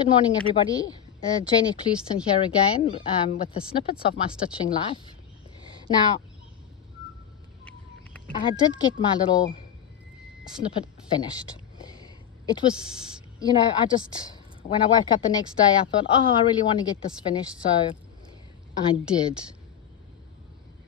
Good morning, everybody. Jenny Clouston here again with the snippets of my stitching life. Now, I did get my little snippet finished. It was, when I woke up the next day, I thought, oh, I really want to get this finished. So I did.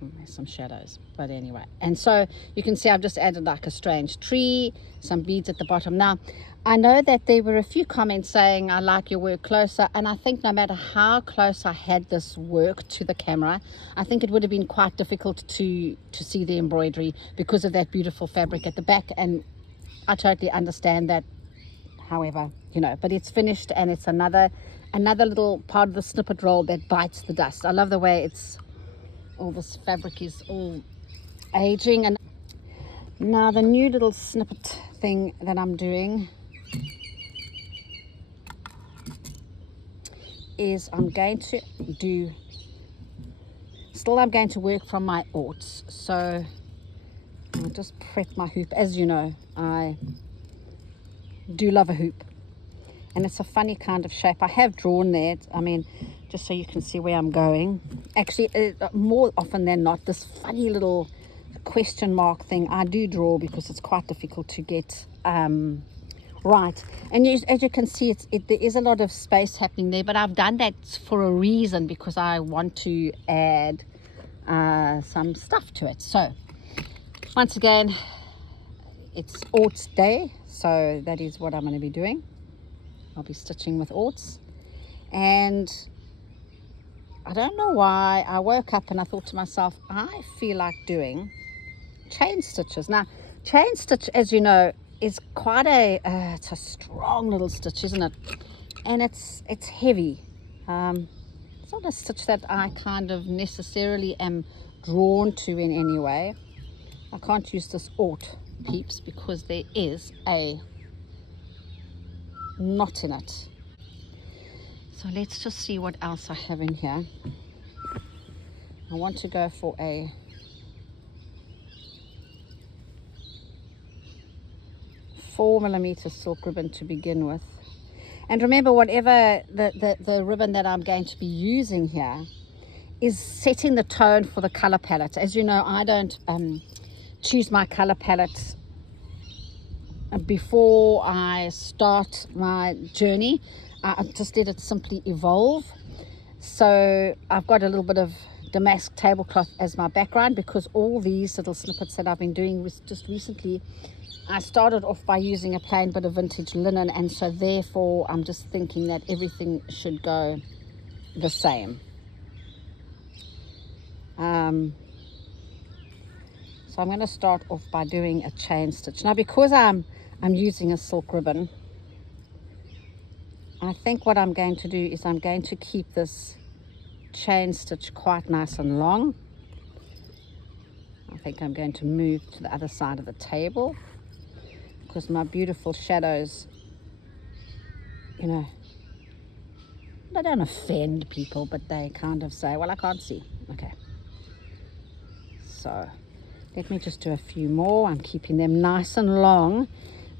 There's some shadows, but anyway. And so you can see I've just added like a strange tree, some beads at the bottom. Now, I know that there were a few comments saying I like your work closer, and I think no matter how close I had this work to the camera, I think it would have been quite difficult to see the embroidery because of that beautiful fabric at the back, and I totally understand that. However, but it's finished, and it's another little part of the snippet roll that bites the dust. I love the way it's all this fabric is all aging. And now the new little snippet thing that I'm doing is I'm going to work from my orts. So I'll just prep my hoop. As you know, I do love a hoop, and it's a funny kind of shape. I have drawn there, just so you can see where I'm going. Actually, more often than not, this funny little question mark thing I do draw because it's quite difficult to get right. And as you can see, there is a lot of space happening there, but I've done that for a reason, because I want to add some stuff to it. So once again, it's Orts Day, so that is what I'm going to be doing. I'll be stitching with orts. And I don't know why, I woke up and I thought to myself, I feel like doing chain stitches. Now, chain stitch, as you know, is quite it's a strong little stitch, isn't it? And it's heavy. It's not a stitch that I kind of necessarily am drawn to in any way. I can't use this Ort Peeps because there is a knot in it. So let's just see what else I have in here. I want to go for a $4mm silk ribbon to begin with. And remember, whatever the ribbon that I'm going to be using here is setting the tone for the color palette. As you know, I don't choose my color palette before I start my journey. I just let it simply evolve. So I've got a little bit of damask tablecloth as my background, because all these little snippets that I've been doing was just recently, I started off by using a plain bit of vintage linen, and so therefore I'm just thinking that everything should go the same. So I'm going to start off by doing a chain stitch. Now, because I'm using a silk ribbon, I think what I'm going to do is I'm going to keep this chain stitch quite nice and long. I think I'm going to move to the other side of the table, because my beautiful shadows, they don't offend people, but they kind of say, well, I can't see. Okay. So let me just do a few more. I'm keeping them nice and long,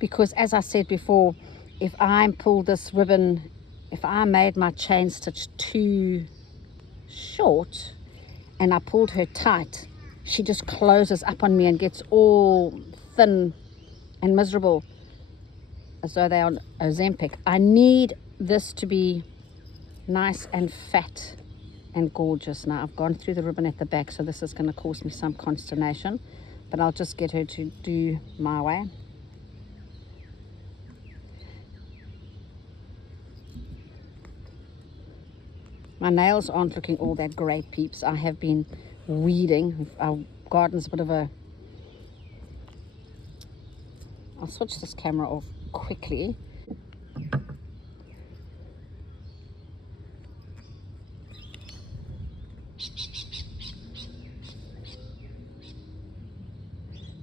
because as I said before, if I pull this ribbon, if I made my chain stitch too short and I pulled her tight, she just closes up on me and gets all thin and miserable, as though they're on Ozempic. I need this to be nice and fat and gorgeous. Now, I've gone through the ribbon at the back, so this is going to cause me some consternation, but I'll just get her to do my way. My nails aren't looking all that great, peeps. I have been weeding. Our garden's a bit of a... I'll switch this camera off quickly.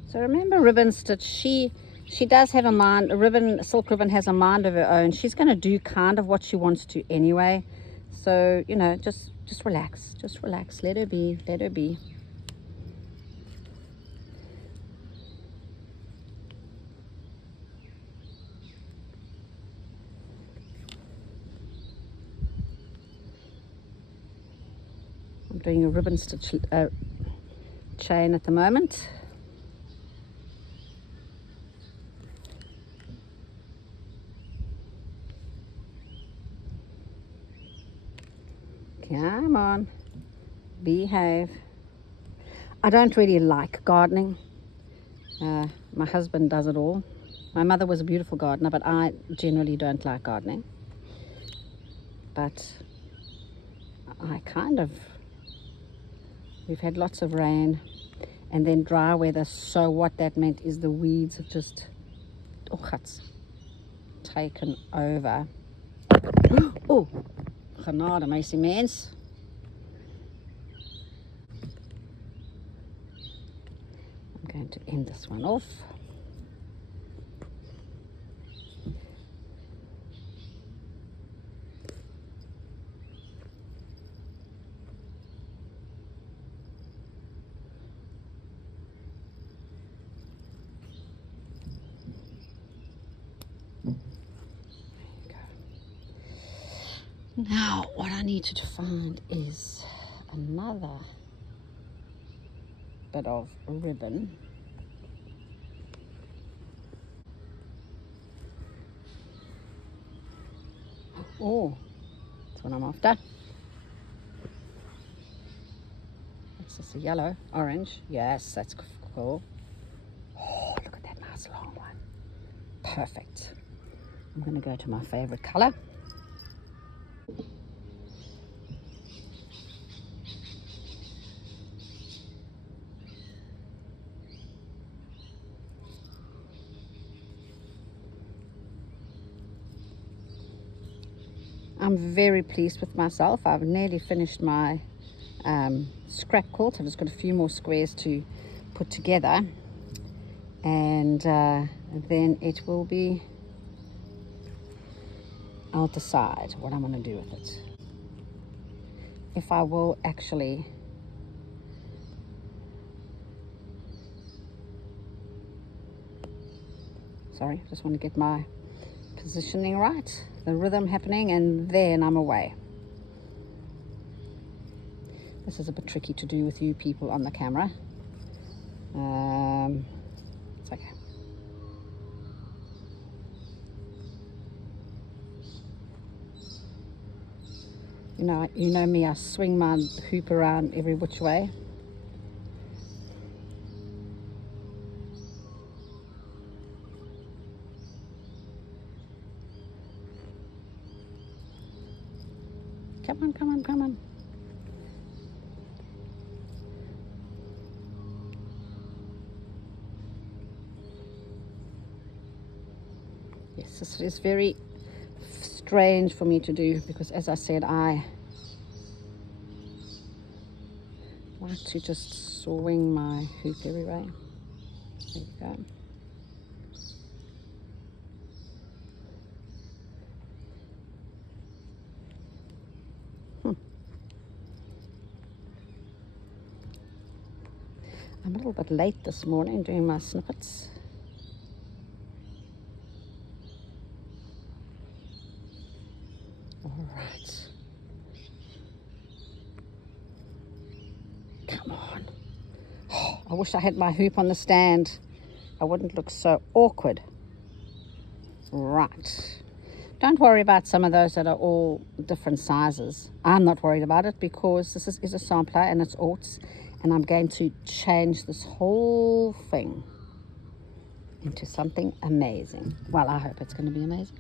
So remember, ribbon stitch, she does have a mind. Silk ribbon has a mind of her own. She's going to do kind of what she wants to anyway. So, just relax. Just relax. Let her be. Let her be. doing a ribbon stitch chain at the moment. Come on, behave. I don't really like gardening. My husband does it all. My mother was a beautiful gardener, but I generally don't like gardening. But I kind of, we've had lots of rain and then dry weather, so what that meant is the weeds have just taken over. Oh, genade, meisie mens. I'm going to end this one off. Now, what I need to find is another bit of ribbon. Oh, that's what I'm after. Is this a yellow? Orange? Yes, that's cool. Oh, look at that nice long one. Perfect. I'm going to go to my favorite color. I'm very pleased with myself. I've nearly finished my scrap quilt. I've just got a few more squares to put together, and then it will be, I'll decide what I'm going to do with it. If I will actually sorry, just want to get my positioning right, the rhythm happening, and then I'm away. This is a bit tricky to do with you people on the camera. It's okay. You know me, I swing my hoop around every which way. Come on, come on, come on. Yes, this is very strange for me to do because, as I said, I like to just swing my hoop every way. There you go. I'm a little bit late this morning doing my snippets. All right. Come on. Oh, I wish I had my hoop on the stand. I wouldn't look so awkward. Right. Don't worry about some of those that are all different sizes. I'm not worried about it because this is a sampler and it's aughts, and I'm going to change this whole thing into something amazing. Well, I hope it's going to be amazing.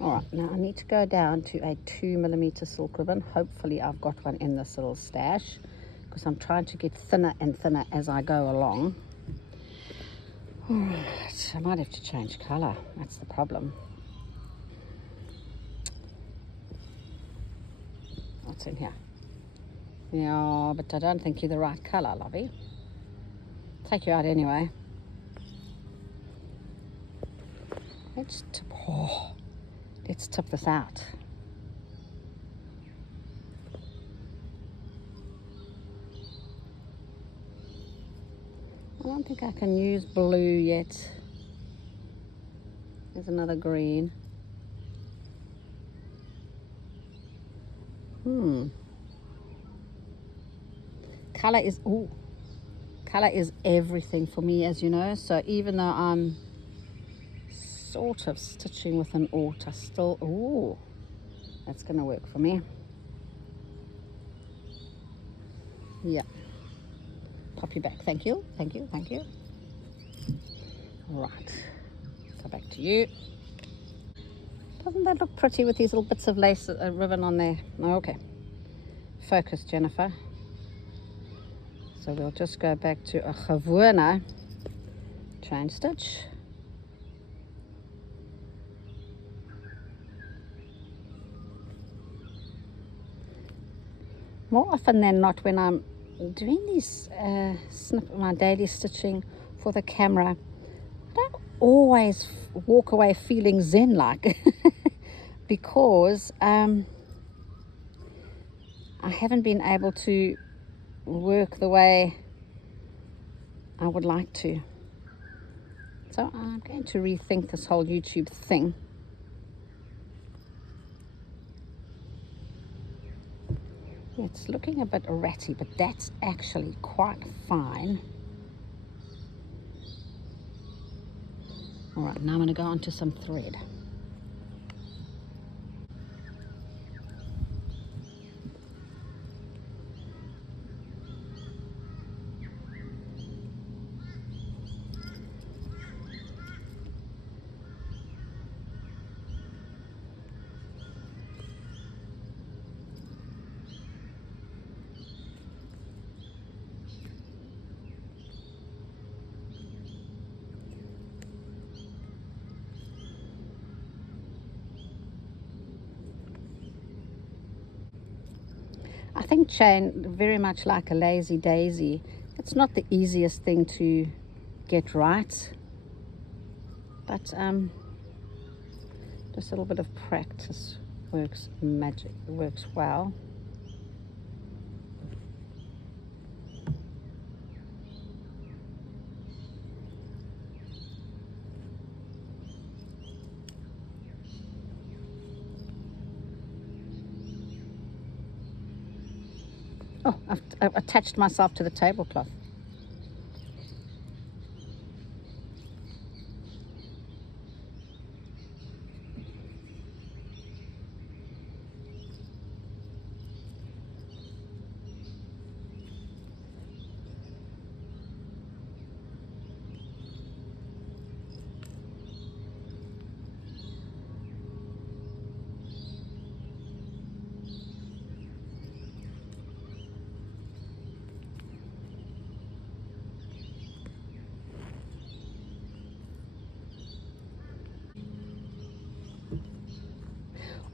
All right, now I need to go down to a 2mm silk ribbon. Hopefully I've got one in this little stash because I'm trying to get thinner and thinner as I go along. All right, I might have to change color. That's the problem. What's in here? Yeah, but I don't think you're the right color, lovey. Take you out anyway. Let's tip this out. I don't think I can use blue yet. There's another green. color is, ooh, color is everything for me, as you know. So even though I'm sort of stitching with an aught, I still, ooh, that's gonna work for me. Yeah, pop you back. Thank you, thank you, thank you. Right, go back to you. Doesn't that look pretty with these little bits of lace ribbon on there? Okay, focus, Jennifer. So we'll just go back to a gewone chain stitch. More often than not, when I'm doing these my daily stitching for the camera, I don't always walk away feeling zen-like because I haven't been able to work the way I would like to. So I'm going to rethink this whole YouTube thing. It's looking a bit ratty, but that's actually quite fine. All right, now I'm going to go on to some thread. I think chain, very much like a lazy daisy, it's not the easiest thing to get right, but just a little bit of practice works well. Oh, I've attached myself to the tablecloth.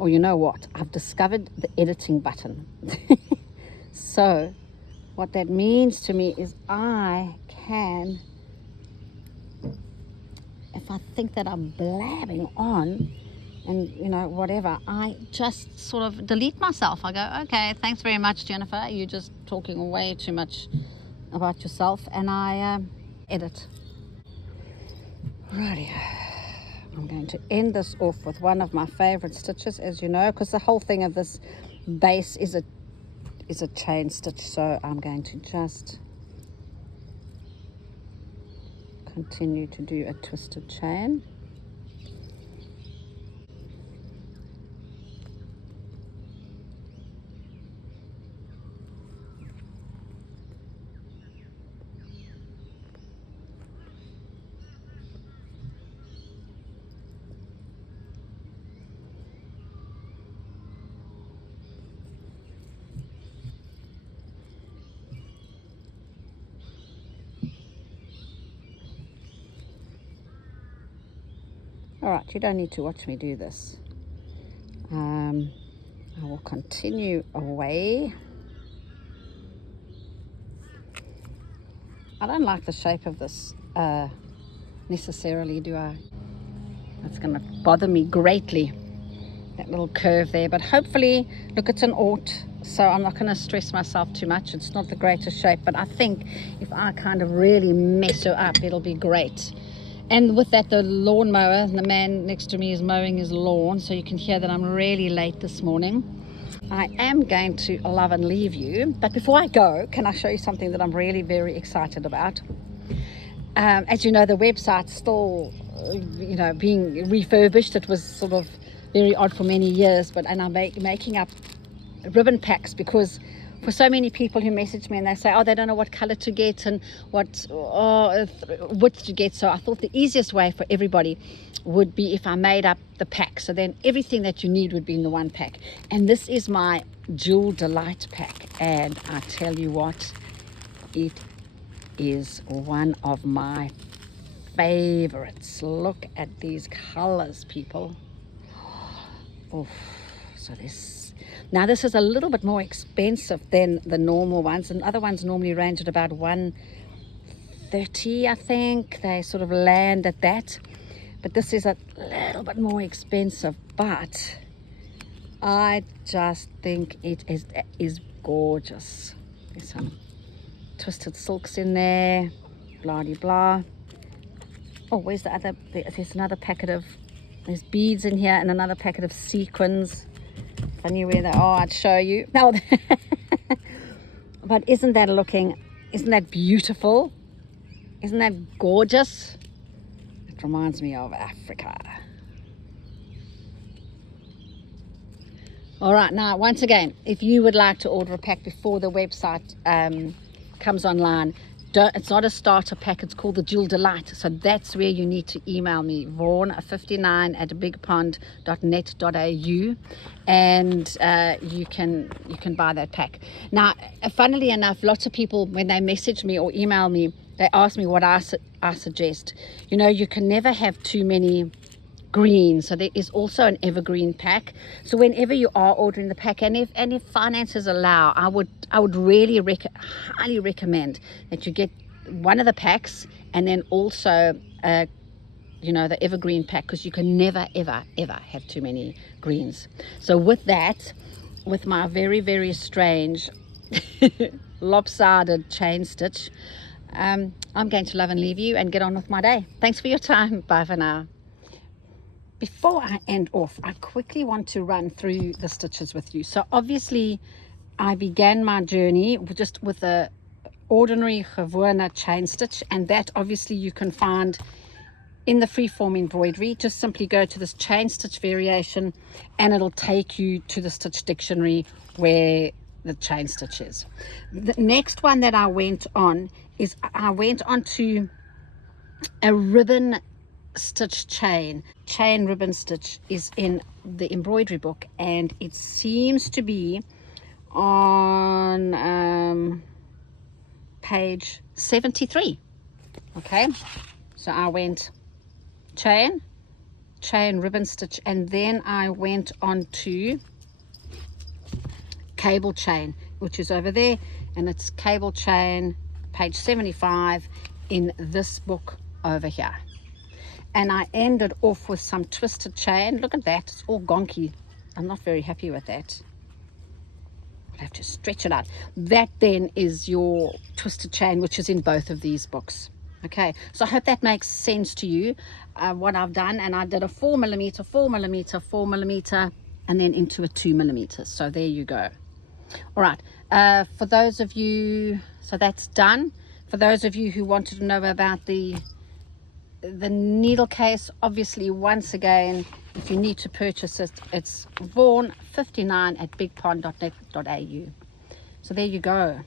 Or you know what? I've discovered the editing button. So what that means to me is I can, if I think that I'm blabbing on and you know whatever, I just sort of delete myself. I go, okay, thanks very much, Jennifer, you're just talking way too much about yourself, and I edit. Righty. I'm going to end this off with one of my favorite stitches, as you know, because the whole thing of this base is a chain stitch. So I'm going to just continue to do a twisted chain. All right, you don't need to watch me do this. I will continue away. I don't like the shape of this necessarily, do I? That's going to bother me greatly, that little curve there. But hopefully, look, it's an aught, so I'm not going to stress myself too much. It's not the greatest shape, but I think if I kind of really mess her up, it'll be great. And with that, the lawnmower, the man next to me is mowing his lawn, so you can hear that I'm really late this morning. I am going to love and leave you, but before I go, can I show you something that I'm really very excited about? As you know, the website's still, being refurbished. It was sort of very odd for many years, and I'm making up ribbon packs, because for so many people who message me and they say, oh, they don't know what color to get and what width to get. So I thought the easiest way for everybody would be if I made up the pack, so then everything that you need would be in the one pack. And this is my Jewel Delight pack, and I tell you what, it is one of my favorites. Look at these colors, people. Oh, so this is a little bit more expensive than the normal ones, and other ones normally range at about $130, I think. They sort of land at that, but this is a little bit more expensive, but I just think it is gorgeous. There's some twisted silks in there, blah de blah. Oh, where's the other? There's another packet of, there's beads in here, and another packet of sequins. If I knew where they are, I'd show you. No, but isn't that beautiful? Isn't that gorgeous? It reminds me of Africa. All right, now once again, if you would like to order a pack before the website comes online, it's not a starter pack, it's called the Jewel Delight. So that's where you need to email me, vaughan59@bigpond.net.au, and you can buy that pack. Now, funnily enough, lots of people, when they message me or email me, they ask me what I suggest. You can never have too many green, so there is also an evergreen pack. So whenever you are ordering the pack, and if finances allow, I would really highly recommend that you get one of the packs, and then also the evergreen pack, because you can never ever have too many greens. So with that, with my very, very strange lopsided chain stitch, I'm going to love and leave you and get on with my day. Thanks for your time. Bye for now. Before I end off, I quickly want to run through the stitches with you. So obviously I began my journey just with a ordinary gewone chain stitch, and that obviously you can find in the freeform embroidery. Just simply go to this chain stitch variation and it'll take you to the stitch dictionary where the chain stitch is. The next one that I went on is to a ribbon stitch chain ribbon stitch is in the embroidery book, and it seems to be on page 73. Okay, so I went chain ribbon stitch, and then I went on to cable chain, which is over there, and it's cable chain page 75 in this book over here. And I ended off with some twisted chain. Look at that, it's all gonky. I'm not very happy with that. I'll have to stretch it out. That then is your twisted chain, which is in both of these books. Okay, so I hope that makes sense to you, what I've done. And I did a 4mm, 4mm, 4mm, and then into a 2mm. So there you go. All right, for those of you, so that's done. For those of you who wanted to know about the needle case, obviously, once again, if you need to purchase it, it's vaughan59@bigpond.net.au. So there you go.